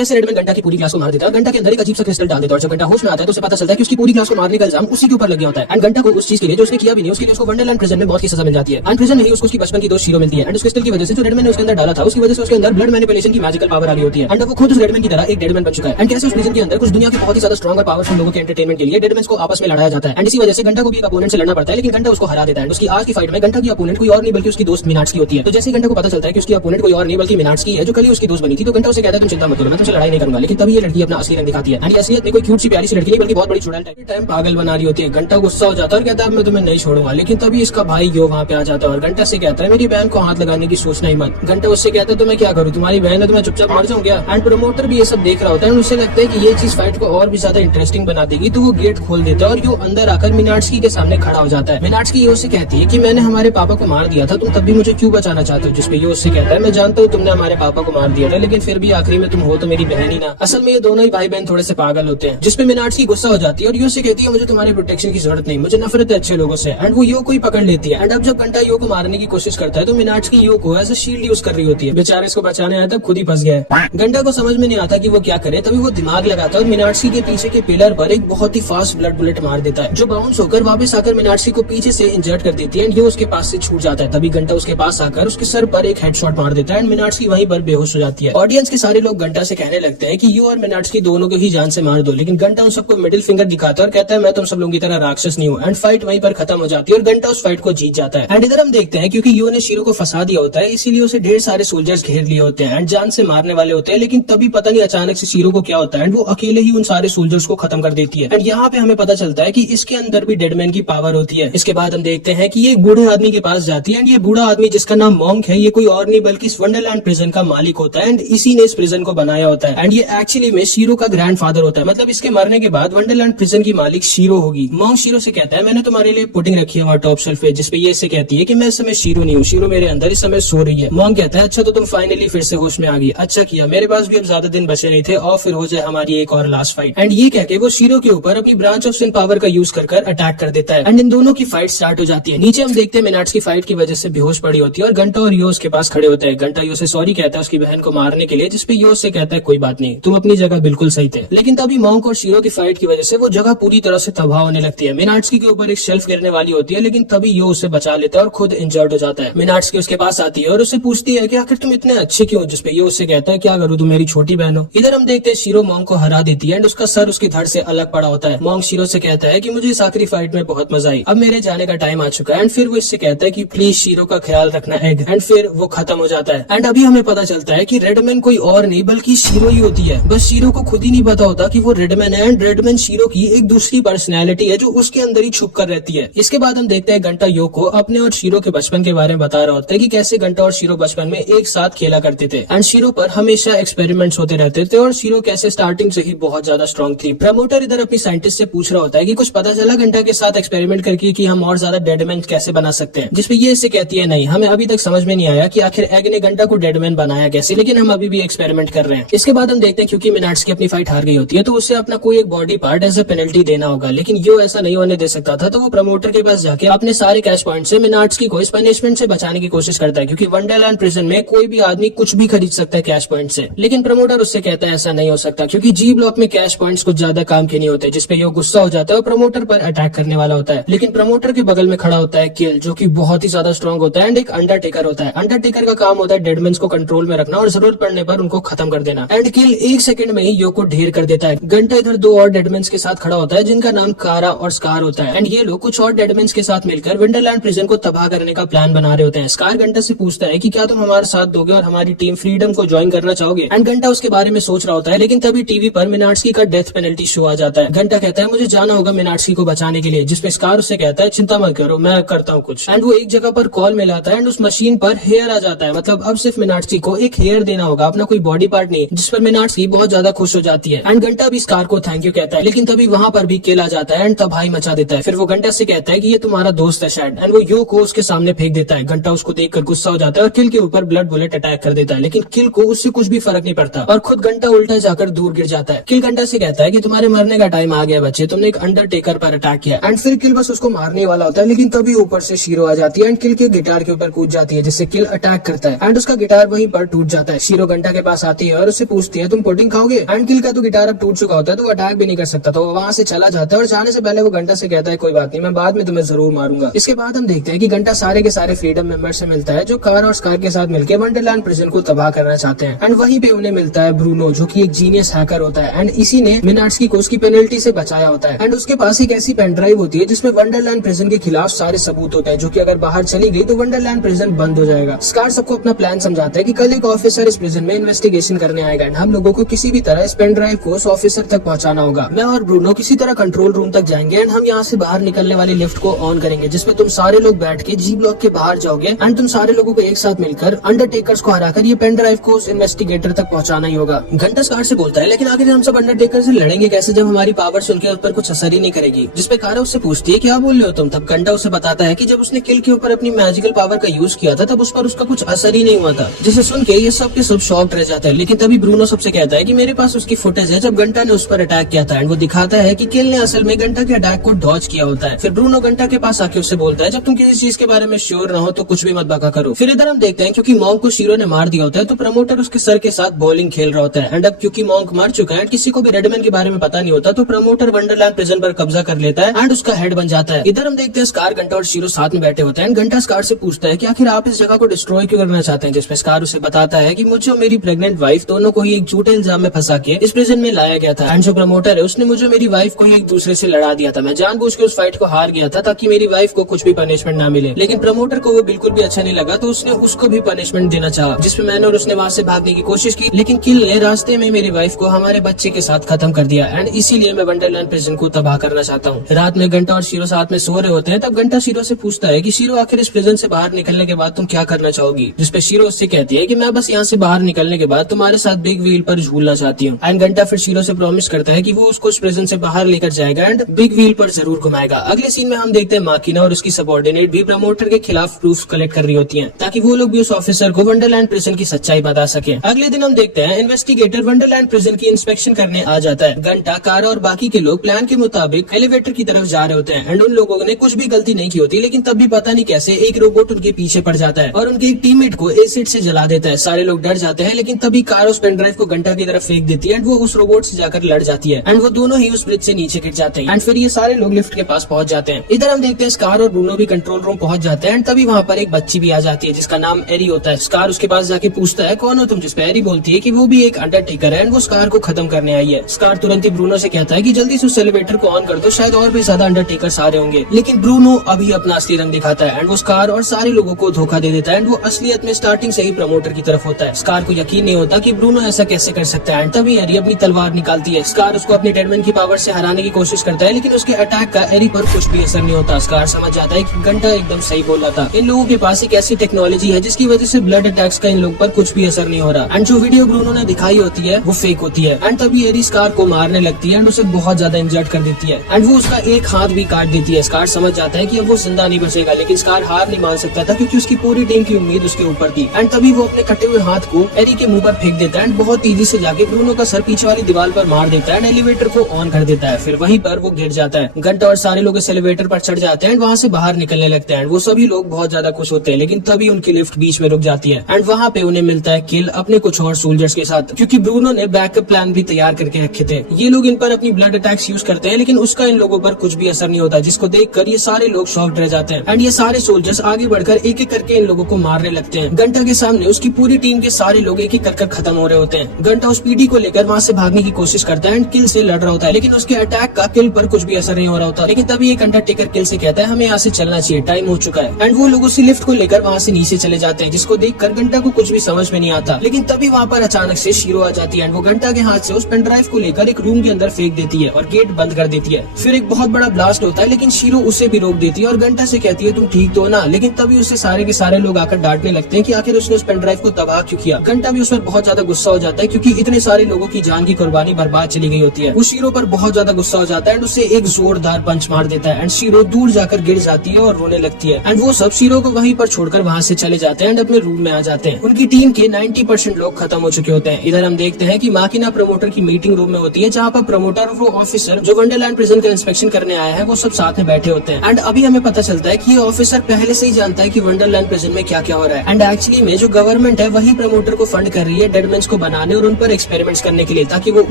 कैसे रेडमैन घंटा की पूरी क्लास को मार देता है, घंटा के अंदर एक अजीब सा क्रिस्टल डाल देता है और जब घंटा होश में आता है तो उसे पता चलता है कि उसकी पूरी क्लास को मारने का इल्जाम उसी के ऊपर लग गया होता है। एंड घंटा को उस चीज के लिए जो उसने किया भी नहीं उसके लिए उसको वंडरलैंड प्रिजन में मौत की सजा मिल जाती है। एंड प्रिजन में ही उसको उसकी बचपन की दोस्त शीरो मिलती है। एंड उस क्रिस्टल की वजह से जो रेडमैन ने उसके अंदर डाला था उसकी वजह से उसके अंदर ब्लड मैनिपुलेशन की मैजिकल पावर आ गई होती है। एंड वो खुद उस रेडमैन की तरह एक डेडमैन बन चुका है। एंड कैसे उस प्रिजन के अंदर कुछ दुनिया के बहुत ही ज्यादा स्ट्रॉन्ग और पावरफुल लोगों के एंटरटेनमेंट के लिए डेडमैन्स को आपस में लड़ाया जाता है। एंड इसी वजह से घंटा को भी एक अपोनेंट से लड़ना पड़ता है, लेकिन घंटा उसको हरा देता है। उसकी आज की फाइट में घंटा की अपोनेंट कोई और नहीं बल्कि उसकी दोस्त मीनाक्षी होती है। तो जैसे घंटा को पता चलता है कि उसकी अपोनेंट कोई और नहीं बल्कि मीनाक्षी है जो कल ही उसकी दोस्त बनी थी, तो घंटा उसे कहता है तुम चिंता मत करो, मैं तुमसे लड़ाई नहीं करूंगा। लेकिन तभी ये लड़की अपना असली रंग दिखाती है। एंड असलियत में कोई क्यूट सी प्यारी सी लड़की नहीं बल्कि बहुत बड़ी चुड़ैल टाइम पागल बना रही होती है। घंटा गुस्सा हो जाता है और कहता है मैं तुम्हें नहीं छोड़ूंगा। लेकिन तभी इसका भाई यो वहाँ पे आ जाता है और घंटा से कहता है मेरी बहन को हाथ लगाने की सोचना ही मत। घंटा उससे कहता है तो मैं क्या करूँ, तुम्हारी बहन है तो मैं चुपचाप मर जाऊँ क्या। एंड प्रमोटर भी ये सब देख रहा होता है। उसे लगता है कि ये चीज फाइट को और भी ज्यादा इंटरेस्टिंग बना देगी, तो वो गेट खोल देता है और यो अंदर आकर मीनाक्षी के सामने खड़ा हो जाता है। मीनाक्षी यो से कहती है कि मैंने हमारे पापा को मार दिया था, तुम तब भी मुझे क्यों बचाना चाहते हो। जिसपे यो उससे कहता है मैं जानता हूँ तुमने हमारे पापा को मार दिया था, लेकिन फिर भी आखिरी में तुम हो तो मेरी बहन ही ना। असल में ये दोनों ही भाई बहन थोड़े से पागल होते हैं। जिसपे मीनाक्षी गुस्सा हो जाती है और यो से कहती है मुझे तुम्हारी प्रोटेक्शन की जरूरत नहीं, मुझे नफरत है अच्छे लोगों से। एंड वो यो को ही पकड़ लेती है। एंड अब जब घंटा यो को मारने की कोशिश करता है तो मीनाक्षी यो को एज अ शील्ड यूज कर रही होती है। बेचारे इसको बचाने आया था खुद ही फंस गया है। घंटा को समझ में नहीं आता कि वो क्या करे, तभी वो दिमाग लगाता है और मीनाक्षी के पीछे के पिलर पर एक बहुत ही फास्ट ब्लड बुलेट मार देता है जो बाउंस होकर वापस आकर मीनाक्षी को पीछे से इंजर्ड कर देती है। एंड ये उसके पास से छूट जाता है। तभी घंटा उसके पास आकर उसके सर पर एक हेडशॉट मार देता है एंड मीनाक्षी वहीं पर बेहोश हो जाती है। ऑडियंस के सारे लोग घंटा से कहने लगते हैं कि यू और मीनाक्षी दोनों को ही जान से मार दो, लेकिन घंटा उन सबको मिडिल फिंगर दिखाता है और कहता है मैं तुम सब लोगों की तरह राक्षस नहीं हूँ। एंड फाइट वहीं पर खत्म हो जाती है और घंटा उस फाइट को जीत जाता है। एंड इधर हम देखते हैं क्योंकि यो ने शीरो को फंसा दिया होता है, इसीलिए उसे ढेर सारे सोल्जर्स घेर लिए होते हैं एंड जान से मारने वाले होते हैं। लेकिन तभी पता नहीं अचानक से शीरो को क्या होता है एंड वो अकेले ही उन सारे सोल्जर्स को खत्म कर देती है। एंड यहाँ पे हमें पता चलता है कि इसके अंदर भी डेडमैन की पावर होती है। इसके बाद हम देखते हैं कि ये एक बूढ़े आदमी के पास जाती है एंड ये बूढ़ा आदमी जिसका नाम मॉन्क है ये कोई और नहीं बल्कि इस वंडरलैंड प्रिजन का मालिक होता है एंड इसी ने इस प्रिजन को बनाया होता है। एंड ये एक्चुअली में शीरो का ग्रैंडफादर होता है, मतलब इसके मरने के बाद वंडरलैंड प्रिजन की मालिक शीरो होगी। मॉन्क शीरो से कहता है मैंने तुम्हारे लिए पुडिंग रखी है और टॉप शेल्फ पे, जिसपे ये से कहती है कि मैं इस समय शीरो नहीं हूँ, शीरो मेरे अंदर इस समय सो रही है। मॉन्क कहता है अच्छा तो तुम फाइनली फिर से होश में आ गई, अच्छा किया, मेरे पास भी अब ज्यादा दिन बचे नहीं थे और फिर हो जाए हमारी एक और लास्ट फाइट। एंड ये कह के वो शीरो के ऊपर अपनी ब्रांच ऑफ सिन पावर का यूज कर अटैक कर देता है एंड इन दोनों की फाइट स्टार्ट हो जाती है। नीचे हम देखते हैं मीनाक्षी की फाइट की वजह से बेहोश पड़ी होती है और घंटा और यो उसके पास खड़े होते हैं। घंटा यो से सॉरी कहता है उसकी बहन को मारने के लिए, जिसपे यो से कहता है कोई बात नहीं, तुम अपनी जगह बिल्कुल सही थे। लेकिन तभी मॉन्क और शीरो की फाइट की वजह से वो जगह पूरी तरह से तबाह होने लगती है। मीनाक्षी के ऊपर एक शेल्फ गिरने वाली होती है, लेकिन तभी यो उसे बचा लेता है और खुद इंजर्ड हो जाता है। मीनाक्षी उसके पास आती है और उससे पूछती है कि आखिर तुम इतने अच्छे क्यों, जिसपे यो उससे कहता है क्या करूँ, तुम मेरी छोटी बहन हो। इधर हम देखते हैं शीरो मॉन्क को हरा देती है एंड उसका सर उसकी धड़ से अलग पड़ा होता है। मॉन्क शीरो से कहता है कि मुझे इस आखिरी फाइट में बहुत मजा आई, अब मेरे जाने का टाइम आ चुका है। एंड फिर वो इससे कहता है कि प्लीज शीरो का ख्याल रखना एग। एंड फिर वो खत्म हो जाता है। एंड अभी हमें पता चलता है कि रेडमैन कोई और नहीं बल्कि शीरो ही होती है, बस शीरो को खुद ही नहीं पता होता कि वो रेडमैन है। एंड रेडमैन शीरो की एक दूसरी पर्सनैलिटी है जो उसके अंदर ही छुप कर रहती है। इसके बाद हम देखते हैं घंटा यो को अपने और शीरो के बचपन के बारे में बता रहा होता है कि कैसे घंटा और शीरो बचपन में एक साथ खेला करते थे एंड शीरो पर हमेशा एक्सपेरिमेंट्स होते रहते थे और शीरो कैसे स्टार्टिंग से ही बहुत ज्यादा स्ट्रॉन्ग थी। प्रमोटर इधर अपनी साइंटिस्ट से पूछ रहा होता है कि कुछ पता चला घंटा के साथ एक्सपेरिमेंट करके कि हम और ज्यादा डेडमैन कैसे बना सकते हैं, जिसपे ये इससे कहती है नहीं, हमें अभी तक समझ में नहीं आया कि आखिर एग ने घंटा को डेडमैन बनाया कैसे, लेकिन हम अभी भी एक्सपेरिमेंट कर रहे हैं। इसके बाद हम देखते हैं क्योंकि मीनाक्षी अपनी फाइट हार गई होती है तो उसे अपना कोई एक body part as a penalty देना होगा, लेकिन यो ऐसा नहीं होने दे सकता था। तो वो प्रमोटर के पास जाके अपने सारे कैश पॉइंट से मीनाक्षी को इस पनिशमेंट से बचाने की कोशिश करता है, क्योंकि वंडरलैंड प्रिजन में कोई भी आदमी कुछ भी खरीद सकता है कैश पॉइंट से। लेकिन प्रमोटर उससे कहता है ऐसा नहीं हो सकता, क्योंकि जी ब्लॉक में कैश पॉइंट्स कुछ ज्यादा काम के नहीं होते, जिसपे यो गुस्सा हो जाता है और प्रमोटर पर अटैक करने वाला होता है। लेकिन प्रमोटर के बगल में खड़ा होता है किल, जो कि बहुत ही ज्यादा स्ट्रॉन्ग होता है एंड एक अंडरटेकर होता है। अंडरटेकर का काम होता है डेडमैन्स को कंट्रोल में रखना और जरूरत पड़ने पर उनको खत्म कर देना। एंड किल एक सेकंड में ही यो को ढेर कर देता है। घंटा इधर दो और डेडमैन्स के साथ खड़ा होता है जिनका नाम कारा और स्कार होता है एंड ये लोग कुछ और डेडमैन्स के साथ मिलकर वंडरलैंड प्रिजन को तबाह करने का प्लान बना रहे होते हैं। स्कार घंटा से पूछता है कि क्या तुम हमारे साथ दोगे और हमारी टीम फ्रीडम को ज्वाइन करना चाहोगे। एंड घंटा उसके बारे में सोच रहा होता है, लेकिन तभी टीवी पर मीनाक्षी का डेथ पेनल्टी शो आ जाता है। घंटा कहता है मुझे जाना होगा मीनाक्षी को बचाने के लिए, जिसपे स्कार उससे कहता है चिंता मत करो, मैं करता हूँ कुछ। एंड वो एक जगह पर कॉल मिलाता है एंड उस मशीन पर हेयर आ जाता है, मतलब अब सिर्फ मीनाक्षी को एक हेयर देना होगा, अपना कोई बॉडी पार्ट नहीं, जिस पर मीनाक्षी बहुत ज्यादा खुश हो जाती है। एंड घंटा भी स्कार को थैंक यू कहता है, लेकिन तभी वहाँ पर भी किल आ जाता है एंड तबाही मचा देता है। फिर वो घंटा से कहता है कि ये तुम्हारा दोस्त है शायद, एंड वो यो को उसके सामने फेंक देता है। घंटा उसको देखकर गुस्सा हो जाता है और किल के ऊपर ब्लड बुलेट अटैक कर देता है, लेकिन किल को उससे कुछ भी फर्क नहीं पड़ता और खुद घंटा उल्टा जाकर दूर गिर जाता है। किल घंटा से कहता है कि तुम्हारे मरने का टाइम आ गया बच्चे, तुमने एक अंडरटेकर पर अटैक किया। एंड फिर किल बस उसको मारने वाला होता है, लेकिन तभी ऊपर से शीरो आ जाती है एंड किल के गिटार के ऊपर कूद जाती है, जिससे किल अटैक करता है एंड उसका गिटार वहीं पर टूट जाता है। शीरो घंटा के पास आती है और उससे पूछती है तुम पुडिंग खाओगे। एंड किल का तो गिटार अब टूट चुका होता है तो वो अटैक भी नहीं कर सकता, तो वहाँ से चला जाता है और जाने से पहले वो घंटा से कहता है कोई बात नहीं, मैं बाद में तुम्हें जरूर मारूंगा। इसके बाद हम देखते हैं कि घंटा सारे के सारे फ्रीडम मेंबर से मिलता है जो कार और स्कार के साथ मिलकर वंडरलैंड प्रिजन को तबाह करना चाहते हैं। एंड वहीं पे उन्हें मिलता है ब्रूनो जो कि एक जीनियस हैकर होता है एंड इसी ने मिनाट्सकी को उसकी पेनल्टी से बचाया होता है। एंड उसके पास एक ऐसी पेन ड्राइव होती है जिसमें वंडरलैंड प्रिजन के खिलाफ सारे सबूत होते हैं जो कि अगर बाहर चली गई तो वंडरलैंड प्रिजन बंद हो जाएगा। स्कार सबको अपना प्लान समझाता है कि कल एक ऑफिसर इस प्रिजन में इन्वेस्टिगेशन करने आएगा एंड हम लोगों को किसी भी तरह इस पेन ड्राइव को उस ऑफिसर तक पहुंचाना होगा। मैं और ब्रूनो किसी तरह कंट्रोल रूम तक जाएंगे एंड हम यहाँ से बाहर निकलने वाली लिफ्ट को ऑन करेंगे जिसमें तुम सारे लोग बैठ के जी ब्लॉक के बाहर जाओगे एंड तुम सारे लोगों को एक साथ मिलकर अंडरटेकर्स को हराकर ये पेन ड्राइव को उस इन्वेस्टिगेटर तक पहुंचाना ही होगा। घंटा स्कार से बोलता है लेकिन आखिर हम सब अंडरटेकर से लड़ेंगे कैसे जब हमारी पावर से उनके ऊपर कुछ असर ही नहीं करेगी। जिसपे कारा उससे पूछती है क्या बोल रहे हो तुम। तब घंटा उसे बताता है कि जब उसने किल के ऊपर अपनी मैजिकल पावर का यूज किया था तब उस पर उसका कुछ असर ही नहीं हुआ था। जिसे सुन के ये सब के सब शॉक्ड रह जाता है। लेकिन तभी ब्रूनो सबसे कहता है कि मेरे पास उसकी फुटेज है जब घंटा ने उस पर अटैक किया था एंड वो दिखाता है कि किल ने असल में घंटा के अटैक को डॉज किया होता है। फिर ब्रूनो घंटा के पास आके उससे बोलता है जब तुम किसी चीज के बारे में श्योर न हो तो कुछ भी मत बका करो। फिर इधर हम देखते हैं क्योंकि मॉन्क को शीरो ने मार दिया होता है तो प्रमोटर उसके सर के साथ बॉलिंग खेल रहा होता है। एंड अब क्योंकि मॉन्क मर चुका है किसी को भी रेडमैन के बारे में पता नहीं होता तो प्रमोटर वंडरलैंड प्रिजन पर कब्जा कर लेता है एंड उसका हेड बन जाता है। इधर हम देखते हैं स्कार, घंटा और शीरो साथ में बैठे होते हैं। घंटा स्कार से पूछता है कि आखिर आप इस जगह को डिस्ट्रॉय क्यों करना चाहते हैं। जिसपे स्कार उसे बताता है कि मुझे और मेरी प्रेग्नेंट वाइफ दोनों को ही एक झूठे इल्जाम में फंसा के इस प्रिजन में लाया गया था एंड जो प्रमोटर है उसने मुझे मेरी वाइफ को ही एक दूसरे से लड़ा दिया था। मैं जानबूझ के उस फाइट को हार गया था ताकि मेरी वाइफ को कुछ भी पनिशमेंट ना मिले। लेकिन प्रमोटर को वो बिल्कुल भी अच्छा नहीं लगा तो उसने उसको भी पनिशमेंट देना चाहा जिसमें मैंने और उसने वहाँ से भागने की कोशिश की लेकिन किल ने रास्ते में मेरी वाइफ को हमारे बच्चे के साथ खत्म कर दिया एंड इसीलिए मैं वंडरलैंड प्रिजन को तबाह करना चाहता हूँ। रात में घंटा और शीरो साथ में सो रहे होते हैं तब घंटा शीरो से पूछता है कि शीरो आखिर इस प्रिजन से बाहर निकलने के बाद तुम क्या करना चाहोगी। जिसपे शीरो उससे कहती है कि मैं बस यहाँ से बाहर निकलने के बाद तुम्हारे साथ बिग व्हील पर झूलना चाहती हूँ। एंड घंटा फिर शीरो से प्रॉमिस करता है कि वो उसको इस प्रिजन से बाहर लेकर जाएगा एंड बिग व्हील पर जरूर घुमाएगा। अगले सीन में हम देखते हैं माकिना और उसकी सबऑर्डिनेट भी प्रमोटर के खिलाफ प्रूफ कलेक्ट कर रही होती हैं ताकि वो लोग भी उस ऑफिसर को वंडरलैंड प्रिजन की सच्चाई बता सके। अगले दिन हम देखते हैं इन्वेस्टिगेटर वंडरलैंड प्रिजन की इंस्पेक्शन करने आ जाता है। घंटा, कारा और बाकी के लोग प्लान के मुताबिक एलिवेटर की तरफ जा रहे होते हैं एंड उन लोगों ने कुछ भी गलती नहीं की होती लेकिन तब भी पता नहीं कैसे एक रोबोट उनके पीछे पड़ जाता है और उनके एक टीममेट को एसिड से जला देता है। सारे लोग डर जाते हैं लेकिन तभी कार उस पेन ड्राइव को घंटा की तरफ फेंक देती है एंड वो उस रोबोट से जाकर लड़ जाती है एंड वो दोनों ही उस ब्रिज से नीचे गिर जाते हैं एंड फिर ये सारे लोग लिफ्ट के पास पहुंच जाते हैं। इधर हम देखते हैं स्कार और ब्रूनो भी कंट्रोल रूम पहुंच जाते हैं एंड तभी वहाँ पर एक बच्ची भी आ जाती है जिसका नाम एरी होता है। स्कार उसके पास जाके पूछता है कौन हो तुम। जिसपे एरी बोलती है कि वो भी एक अंडरटेकर है एंड वो स्कार को खत्म करने आई है। स्कार तुरंत ही ब्रूनो से कहता है कि जल्दी से उस एलिवेटर को ऑन कर दो, शायद और भी ज्यादा अंडरटेकर आ रहे होंगे। लेकिन ब्रूनो अभी अपना असली रंग दिखाता है एंड वो स्कार और सारे लोगों को धोखा दे देता है एंड वो असलियत में स्टार्टिंग से ही प्रमोटर की तरफ होता है। स्कार को यकीन नहीं होता कि ब्रूनो ऐसा कैसे कर सकता है एंड तभी एरी अपनी तलवार निकालती है। स्कार उसको अपनी डेडमैन की पावर से हराने की कोशिश करता है लेकिन उसके अटैक का एरी पर कुछ भी असर नहीं होता। स्कार समझ जाता है कि घंटा एकदम सही बोल रहा था। इन लोगों के पास एक ऐसी टेक्नोलॉजी है जिसकी वजह से ब्लड अटैक्स का इन लोगों पर कुछ भी असर नहीं हो रहा एंड जो वीडियो ब्रूनो ने दिखाई होती है वो फेक होती है एंड तभी एरी स्कार को मारने लगती है एंड उसे बहुत ज्यादा इंजर्ड कर देती है एंड वो उसका एक हाथ भी काट देती है। स्कार समझ जाता है कि अब वो जिंदा नहीं बचेगा लेकिन स्कार हार नहीं मान सकता था क्योंकि उसकी पूरी टीम की उम्मीद उसके ऊपर थी एंड तभी वो अपने कटे हुए हाथ को एरी के मुंह पर फेंक देता है एंड बहुत तेजी से जाके ब्रूनो का सर पीछे वाली दीवार पर मार देता है एंड एलिवेटर को ऑन कर देता है। फिर वहीं पर वो गिर जाता है। घंटा और सारे लोग इस एलिवेटर पर चढ़ जाते हैं एंड वहाँ से बाहर निकलने लगते हैं। वो सभी लोग बहुत ज्यादा खुश होते हैं लेकिन तभी उनकी लिफ्ट बीच में रुक जाती है एंड वहाँ पे उन्हें मिलता है किल अपने कुछ और सोल्जर्स के साथ क्योंकि ब्रूनो ने बैकअप प्लान भी तैयार करके रखे थे। ये लोग इन पर अपनी ब्लड अटैक्स यूज करते हैं लेकिन उसका इन लोगों पर कुछ भी असर नहीं होता जिसको देखकर ये सारे लोग शॉक्ड रह जाते हैं एंड ये सारे सोल्जर्स आगे बढ़कर एक एक करके इन लोगों को मारने लगते हैं। घंटा के सामने उसकी पूरी टीम के सारे लोग एक एक कर खत्म हो रहे होते हैं। घंटा उस पीडी को लेकर वहाँ से भागने की कोशिश करता है एंड किल से लड़ रहा होता है लेकिन उसके अटैक का किल पर कुछ भी असर नहीं हो रहा होता। लेकिन तभी एक अंडरटेकर किल से कहता है हमें यहाँ से चलना चाहिए, टाइम हो चुका है एंड वो लोग उसी लिफ्ट को लेकर वहाँ से नीचे चले जाते हैं जिसको देखकर घंटा को कुछ भी समझ में नहीं आता। लेकिन तभी वहाँ पर अचानक से शीरो आ जाती है एंड वो घंटा के हाथ से उस पेन ड्राइव को लेकर एक रूम के अंदर फेंक देती है और गेट बंद कर देती है। फिर एक बहुत बड़ा ब्लास्ट होता है लेकिन शीरो उसे भी रोक देती है और घंटा से कहती है तुम ठीक तो ना। लेकिन तभी उसे सारे के सारे लोग आकर डांटने लगते हैं कि आखिर उसने उस पेन ड्राइव को तबाह क्यों किया। घंटा भी उस पर बहुत ज्यादा गुस्सा हो जाता है क्योंकि इतने सारे लोगों की जान की कुर्बानी बर्बाद चली गई होती है। वो शीरो पर बहुत ज्यादा गुस्सा हो जाता है एंड उसे एक जोरदार पंच मार देता है एंड शीरो दूर जाकर गिर जाती है और रोने लगती है एंड वो सब शीरो को वहीं पर छोड़कर वहाँ से चले जाते हैं एंड अपने रूम में आ जाते हैं। उनकी टीम के 90% लोग खत्म हो चुके होते हैं। इधर हम देखते हैं कि माकिना प्रमोटर की मीटिंग रूम में होती है जहाँ पर प्रमोटर और वो ऑफिसर जो वंडरलैंड प्रिजन का इंस्पेक्शन करने आया है वो सब साथ में बैठे होते हैं एंड अभी हमें पता चलता है कि ये ऑफिसर पहले से ही जानता है कि वंडरलैंड प्रिजन में क्या क्या हो रहा है एंड एक्चुअली में जो गवर्नमेंट है वही प्रमोटर को फंड कर रही है डेडमैन्स को बनाने और उन पर एक्सपेरिमेंट्स करने के लिए, ताकि वो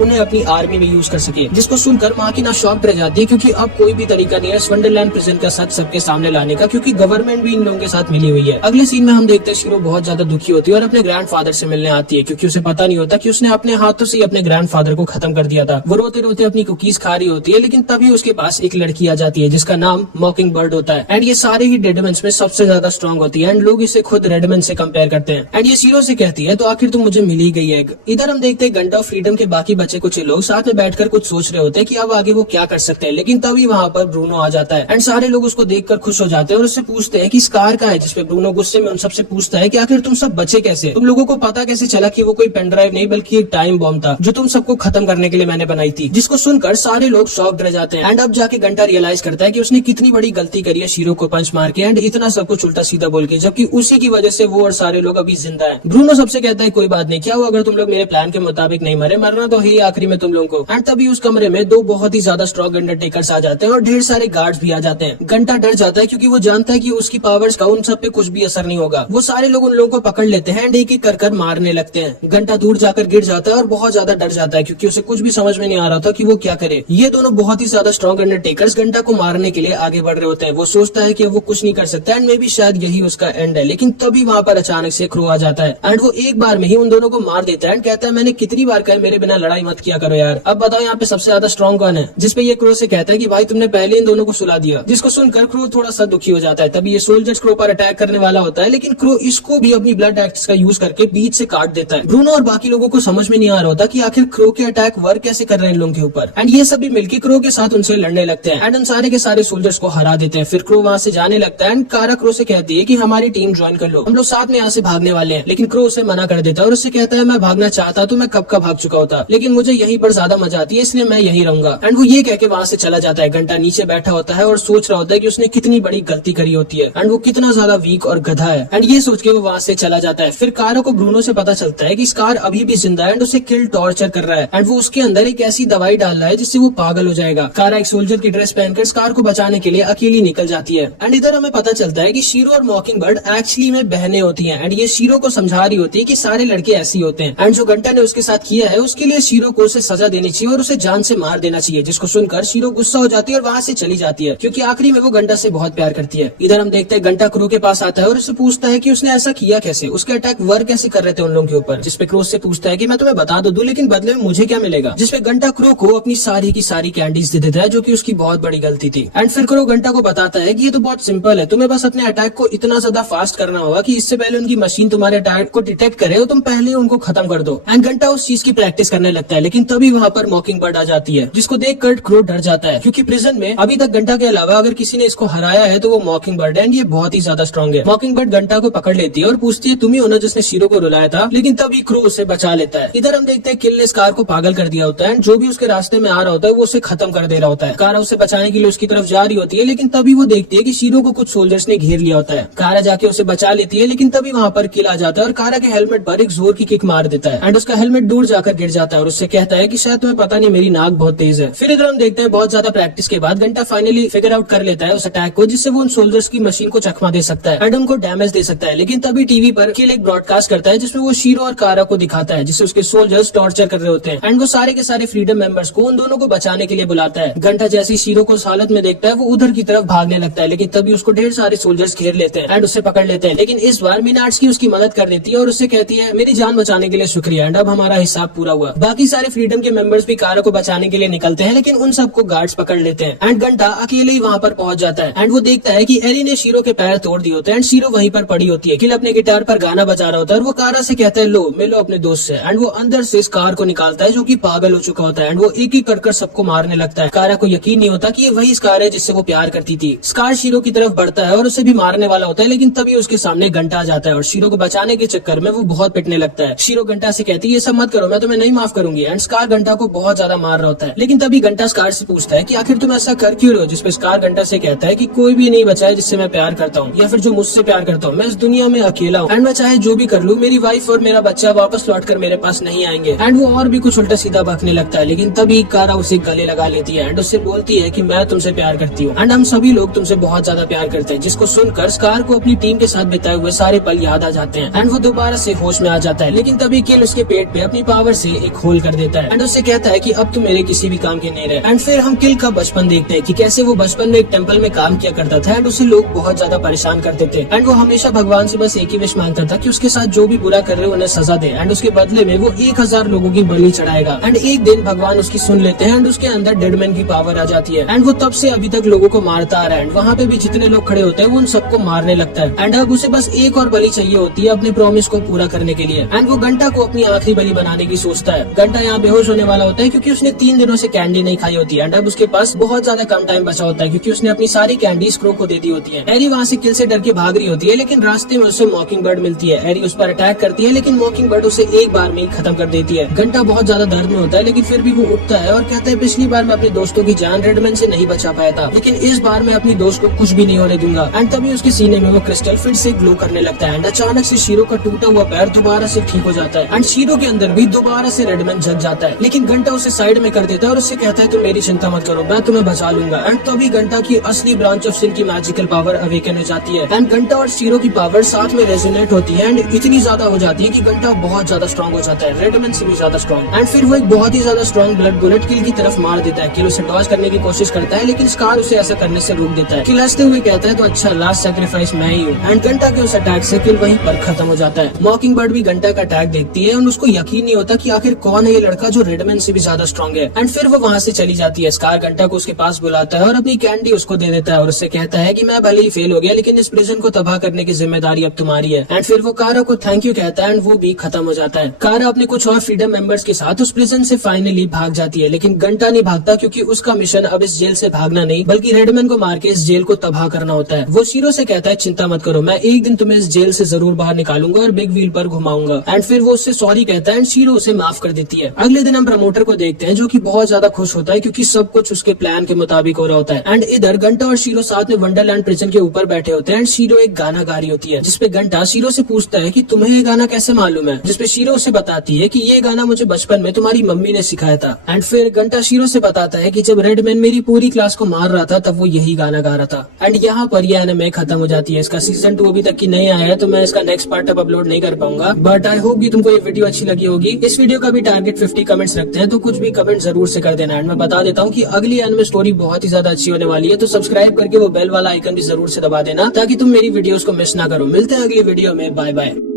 उन्हें अपनी आर्मी में यूज कर सके। जिसको सुनकर माकिना शॉक्ड रह जाती है, क्योंकि अब कोई भी तरीका नहीं है इस वंडरलैंड प्रिजन का सच सबके सामने लाने का, क्योंकि गवर्नमेंट भी इन लोगों के साथ मिली हुई है। अगले सीन में हम देखते हैं शीरो बहुत ज्यादा दुखी होती है और अपने ग्रैंडफादर से मिलने आती है, क्योंकि उसे पता नहीं होता कि उसने अपने हाथों से अपने ग्रैंडफादर को खत्म कर दिया था। वो रोते रोते अपनी कुकीज खा रही होती है, लेकिन तभी उसके पास एक लड़की आ जाती है जिसका नाम मॉकिंग बर्ड होता है। एंड ये सारे ही रेडमंड्स में सबसे ज्यादा स्ट्रॉन्ग होती है एंड लोग इसे खुद रेडमंड से कंपेयर करते हैं। एंड ये शीरो से कहती है, तो आखिर तुम मुझे मिल ही गई है। इधर हम देखते हैं घंटा ऑफ फ्रीडम के बाकी बचे कुछ लोग साथ में बैठकर कुछ सोच रहे होते हैं कि अब आगे वो क्या कर सकते हैं, लेकिन तभी वहाँ पर ब्रूनो आ जाता है एंड सारे लोग उसको देखकर खुश हो जाते हैं और उससे पूछते हैं कि स्कार कहाँ है, जिसपे ब्रूनो गुस्से में उन सबसे पूछता है कि आखिर तुम सब बचे कैसे, तुम लोगों को पता कैसे चला कि वो कोई पेन ड्राइव नहीं बल्कि एक टाइम बॉम्ब था जो तुम सबको खत्म करने के लिए मैंने बनाई थी। जिसको सुनकर सारे लोग शॉक्ड रह जाते हैं एंड अब जाके घंटा रियलाइज करता है कि उसने कितनी बड़ी गलती करी है शीरो को पंच मार के एंड इतना सब कुछ उल्टा सीधा बोल के, जबकि उसी की वजह से वो और सारे लोग अभी जिंदा है। ब्रूनो सबसे कहता है कोई बात नहीं, क्या हुआ अगर तुम लोग मेरे प्लान के मुताबिक नहीं मरे, मरना तो ही आखिरी में तुम लोगों को। एंड तभी उस कमरे में दो बहुत ही ज्यादा स्ट्रॉन्ग अंडरटेकर्स आ जाते हैं और ढेर सारे गार्ड्स भी आ जाते हैं। घंटा डर जाता है क्योंकि वो जानता है कि उसकी पावर्स का उन सब पे कुछ भी असर नहीं होगा। वो सारे लोग उन लोगों को पकड़ लेते हैं एंड एक एक कर मारने लगते हैं। घंटा दूर जाकर गिर जाता है और बहुत ज्यादा डर जाता है क्योंकि उसे कुछ भी समझ में नहीं आ रहा था कि वो क्या करे। ये दोनों बहुत ही ज्यादा स्ट्रॉन्ग अंडरटेकर्स घंटा को मारने के लिए आगे बढ़ रहे होते हैं। वो सोचता है कि वो कुछ नहीं कर सकता एंड मे बी शायद यही उसका एंड है, लेकिन तभी वहाँ पर अचानक से क्रो आ जाता है एंड वो एक बार में ही उन दोनों को मार देता है एंड कहता है मैंने कितनी बार कहा मेरे बिना लड़ाई मत किया करो यार, अब बताओ यहाँ पे सबसे ज्यादा स्ट्रॉन्ग कौन है। जिसपे ये क्रो से कहता है कि भाई तुमने पहले इन दोनों को सुला दिया। जिसको सुनकर क्रो थोड़ा सा दुखी हो जाता है। तभी ये सोल्जर्स क्रो पर अटैक करने वाला होता है, लेकिन क्रो इसको भी अपनी ब्लड एक्स का यूज करके बीच से काट देता है। ब्रूनो और बाकी लोगों को समझ में नहीं आ रहा होता कि आखिर क्रो के अटैक वर्क कैसे कर रहे हैं इन लोगों के ऊपर एंड ये सभी मिलकर क्रो के साथ उनसे लड़ने लगते हैं एंड उन सारे के सारे सोल्जर्स को हरा देते हैं। फिर क्रो वहाँ से जाने लगता है एंड कारा क्रो से कहती है कि हमारी टीम ज्वाइन कर लो, हम लोग साथ में यहाँ से भागने वाले हैं। लेकिन क्रो उसे मना कर देता है और उससे कहता है मैं भागना चाहता तो मैं कब का भाग चुका होता, लेकिन मुझे यहीं पर ज्यादा मजा आती है इसलिए मैं यहीं रहूंगा। एंड वो ये कह के वहाँ से चला जाता है। घंटा नीचे बैठा होता है और सोच रहा होता है कि उसने कितनी बड़ी गलती करी होती है एंड वो कितना ज्यादा वीक और गधा है एंड ये सोच के वो वहाँ से चला जाता है। फिर कारा को ब्रूनो से पता चलता है कि स्कार अभी भी जिंदा है एंड उसे किल टॉर्चर कर रहा है एंड वो उसके अंदर एक ऐसी दवाई डाल रहा है जिससे वो पागल हो जाएगा। कारा एक सोल्जर की ड्रेस पहनकर स्कार को बचाने के लिए अकेली निकल जाती है एंड इधर हमें पता चलता है कि शीरो और मॉकिंग बर्ड एक्चुअली में बहनें होती हैं एंड ये शीरो को समझा रही होती है कि सारे लड़के ऐसे ही होते हैं एंड जो घंटा ने उसके साथ किया है उसके लिए शीरो को उसे सजा देनी चाहिए और उसे जान से मार देना चाहिए। जिसको सुनकर शीरो गुस्सा हो जाती है और वहाँ से चली जाती है क्योंकि आखिरी में वो घंटा से बहुत प्यार करती है। इधर हम देखते हैं घंटा क्रो के पास आता है और उससे पूछता है कि उसने ऐसा किया कैसे, उसके अटैक वर्क कैसे कर रहे थे उन लोगों के ऊपर। जिसपे क्रो से पूछता है कि मैं तुम्हें बता दूं लेकिन बदले में मुझे क्या मिलेगा। जिसपे घंटा क्रो को अपनी सारी की सारी कैंडीज दे देता है जो कि उसकी बहुत बड़ी गलती थी एंड फिर क्रो घंटा को बताता है कि ये तो बहुत सिंपल है, तुम्हें बस अपने अटैक को इतना ज्यादा फास्ट करना होगा कि इससे पहले उनकी मशीन तुम्हारे अटैक को डिटेक्ट करे और तुम पहले उनको खत्म कर दो। एंड घंटा उस चीज की प्रैक्टिस करने लगता है, लेकिन तभी वहाँ पर मॉकिंग बर्ड आ जाती है जिसको देखकर क्रो डर जाता है क्योंकि प्रिजन में अभी तक घंटा के अलावा अगर किसी ने इसको हराया है तो वो मॉकिंग बर्ड है एंड ये बहुत ही ज्यादा स्ट्रॉन्ग है। मॉकिंग बर्ड घंटा को पकड़ लेती है और पूछती है तुम ही हो ना जिसने शीरो को रुलाया था, लेकिन तभी क्रो उसे बचा लेता है। इधर हम देखते हैं किल ने स्कार को पागल कर दिया होता है एंड जो भी उसके रास्ते में आ रहा होता है वो उसे खत्म कर दे रहा होता है। कारा उसे बचाने के लिए उसकी तरफ जा रही होती है, लेकिन तभी वो देखती है कि शीरो को कुछ सोल्जर्स ने घेर लिया होता है। कारा जाके उसे बचा लेती है, लेकिन तभी वहाँ पर किल आ जाता है और कारा के हेलमेट पर एक जोर की किक मार देता है एंड उसका हेलमेट दूर जाकर गिर जाता है और उससे कहता है कि शायद तुम्हें पता नहीं मेरी नाक बहुत तेज है। फिर इधर हम देखते हैं बहुत ज्यादा प्रैक्टिस के बाद घंटा फाइनली फिगर आउट कर लेता है उस अटैक को जिससे वो उन सोल्जर्स की मशीन को चकमा दे सकता है एंड उनको डैमेज दे सकता है। लेकिन तभी टीवी पर किल एक ब्रॉडकास्ट करता है जिसमें वो शीरो और कारा को दिखाता है जिससे उसके सोल्जर्स टॉर्चर कर रहे होते हैं एंड वो सारे के सारे फ्रीडम मेंबर्स को उन दोनों को बचाने के लिए बुलाता है। घंटा जैसे शीरो को उस हालत में देखता है वो उधर की तरफ भागने लगता है, लेकिन तभी उसको ढेर सारे सोल्जर्स घेर लेते हैं एंड उसे पकड़ लेते हैं। लेकिन इस बार मीनार्ड्स की उसकी मदद कर देती है और उससे कहती है मेरी जान बचाने के लिए शुक्रिया एंड अब हमारा हिसाब पूरा हुआ। बाकी सारे फ्रीडम के मेंबर्स भी कारा को बचाने के लिए निकलते हैं, लेकिन उन सबको गार्ड्स पकड़ लेते हैं एंड घंटा अकेले ही वहाँ पर पहुंच जाता है एंड वो देखता है कि एली ने शीरो के पैर तोड़ दिए होते हैं एंड शीरो वहीं पर पड़ी होती है। किल अपने गिटार पर गाना बजा रहा होता है और वो कारा से कहता है लो मिलो अपने दोस्त से एंड वो अंदर से स्कार को निकालता है जो कि पागल हो चुका होता है एंड वो एक एक कर सबको मारने लगता है। कारा को यकीन नहीं होता कि ये वही स्कार है जिससे वो प्यार करती थी। स्कार शीरो की तरफ बढ़ता है और उसे भी मारने वाला होता है, लेकिन तभी उसके सामने घंटा आ जाता है और शीरो को बचाने के चक्कर में वो बहुत पिटने लगता है। शीरो घंटा से कहती है ये सब मत करो, मैं तुम्हें नहीं माफ करूंगी एंड स्कार घंटा को बहुत ज्यादा मार रहा होता है। लेकिन तभी घंटा स्कार से पूछता है कि आखिर तुम ऐसा कर क्यों रहे हो, जिसपे स्कार घंटा से कहता है कि कोई भी नहीं बचा है जिससे मैं प्यार करता हूँ या फिर जो मुझसे प्यार करता हूँ। मैं इस दुनिया में अकेला हूँ एंड मैं चाहे जो भी कर लूँ मेरी वाइफ और मेरा बच्चा वापस लौट कर मेरे पास नहीं आएंगे। एंड वो और भी कुछ उल्टा सीधा बकने लगता है, लेकिन तभी कारा उसे गले लगा लेती है एंड उससे बोलती है कि मैं तुमसे प्यार करती हूँ एंड हम सभी लोग तुमसे बहुत ज्यादा प्यार करते हैं। जिसको सुनकर स्कार को अपनी टीम के साथ बिताए हुए सारे पल याद आ जाते हैं एंड वो दोबारा से होश में आ जाता है। लेकिन तभी तभी किल उसके पेट पे अपनी पावर से एक होल कर देता है एंड उससे कहता है कि अब तुम मेरे किसी भी काम के नहीं रहे। एंड फिर हम किल का बचपन देखते हैं कि कैसे वो बचपन में एक टेम्पल में काम किया करता था एंड उसे लोग बहुत ज्यादा परेशान करते थे एंड वो हमेशा भगवान से बस एक ही विश मांगता था कि उसके साथ जो भी बुरा कर रहे उन्हें सजा दे एंड उसके बदले में वो 1000 लोगों की बलि चढ़ाएगा। एंड एक दिन भगवान उसकी सुन लेते हैं एंड उसके अंदर डेडमैन की पावर आ जाती है एंड वो तब से अभी तक लोगों को मारता आ रहा है। वहाँ पे भी जितने लोग खड़े होते हैं वो उन सबको मारने लगता है एंड अब उसे बस एक और बलि चाहिए होती है अपने प्रॉमिस को पूरा करने के लिए एंड वो घंटा को अपनी आखिरी बलि बनाने की सोचता है। घंटा यहाँ बेहोश होने वाला होता है क्योंकि उसने 3 दिनों से कैंडी नहीं खाई होती है एंड अब उसके पास बहुत ज्यादा कम टाइम बचा होता है क्योंकि उसने अपनी सारी कैंडी स्क्रो को दे दी होती है। एरी वहाँ से किल से डर के भाग रही होती है लेकिन रास्ते में उसे मॉकिंग बर्ड मिलती है। एरी उस पर अटैक करती है लेकिन मॉकिंग बर्ड उसे एक बार में ही खत्म कर देती है। घंटा बहुत ज्यादा दर्द में होता है लेकिन फिर भी वो उठता है और कहता है पिछली बार मैं अपने दोस्तों की जान रेडमैन से नहीं बचा पाया था लेकिन इस बार मैं अपनी दोस्त को कुछ भी नहीं होने दूंगा। एंड तभी उसके सीने में वो क्रिस्टल फिर से ग्लो करने लगता है एंड अचानक से शीरो का टूटा हुआ पैर दोबारा से ठीक हो जाता है एंड शीरो के अंदर भी दोबारा से रेडमैन जग जाता है लेकिन घंटा उसे साइड में कर देता है और उससे कहता है तुम मेरी चिंता मत करो, मैं तुम्हें बचा लूंगा। एंड तभी घंटा की असली ब्रांच ऑफ सिन की मैजिकल पावर अवेकन हो जाती है एंड घंटा और शीरो की पावर साथ में रेजोनेट होती है एंड इतनी ज्यादा हो जाती है कि घंटा बहुत ज्यादा स्ट्रॉन्ग हो जाता है, रेडमैन से भी ज्यादा स्ट्रॉन्ग। एंड फिर वो एक बहुत ही ज्यादा स्ट्रॉन्ग ब्लड बुलेट किल की तरफ मार देता है। किल उसे डॉज करने की कोशिश करता है लेकिन स्कार उसे ऐसा करने से रोक देता है। किल हंसते हुए कहता है तो अच्छा लास्ट सैक्रिफाइस मैं ही हूँ। एंड घंटा के उस अटैक से किल वहीं पर खत्म हो जाता है। मॉकिंग बर्ड भी घंटा का अटैक देखती है और उसको यकीन नहीं होता कि आखिर कौन है ये लड़का जो रेडमैन से भी ज्यादा स्ट्रॉन्ग है। एंड फिर वो वहाँ से चली जाती है। स्कार घंटा को उसके पास बुलाता है और अपनी कैंडी उसको दे देता है और उससे कहता है कि मैं भले ही फेल हो गया लेकिन इस प्रिजन को तबाह करने की जिम्मेदारी अब तुम्हारी है। एंड फिर वो कारा को थैंक यू कहता है एंड वो भी खत्म हो जाता है। कारा अपने कुछ और फ्रीडम मेंबर्स के साथ उस प्रिजन से फाइनली भाग जाती है लेकिन घंटा नहीं भागता क्योंकि उसका मिशन अब इस जेल से भागना नहीं बल्कि रेडमैन को मार के इस जेल को तबाह करना होता है। वो शीरो से कहता है चिंता मत करो, मैं एक दिन तुम्हें इस जेल से जरूर बाहर निकालूंगा और बिग व्हील पर घुमाऊंगा। एंड फिर वो उससे सॉरी कहता है एंड शीरो उसे माफ कर देती है। अगले दिन हम प्रमोटर को देखते हैं जो कि बहुत ज्यादा खुश होता है क्योंकि सब कुछ उसके प्लान के मुताबिक हो रहा होता है। एंड इधर घंटा और शीरो साथ में वंडरलैंड प्रिजन के ऊपर बैठे होते हैं एंड शीरो एक गाना गा रही होती है जिसपे घंटा शीरो से पूछता है कि तुम्हें ये गाना कैसे मालूम है, जिसपे शीरो उसे बताती है कि ये गाना मुझे बचपन में तुम्हारी मम्मी ने सिखाया था। एंड फिर घंटा शीरो से बताता है कि जब रेडमैन मेरी पूरी क्लास को मार रहा था तब वो यही गाना गा रहा था। एंड यहाँ पर ये एनिमे खत्म हो जाती है। इसका सीजन 2 अभी तक की नहीं आया है तो मैं इसका नेक्स्ट पार्ट अब अपलोड नहीं कर पाऊंगा, बट आई होप कि तुमको ये वीडियो अच्छी लगी होगी। इस वीडियो का भी टारगेट 50 कमेंट्स रखते हैं तो कुछ भी कमेंट जरूर से कर देना। एंड मैं बता देता हूँ कि अगली एनिमे स्टोरी बहुत ही ज्यादा अच्छी होने वाली है तो सब्सक्राइब करके वो बेल वाला आइकन भी जरूर से दबा देना ताकि तुम मेरी वीडियोस को मिस ना करो। मिलते हैं अगली वीडियो में, बाय बाय।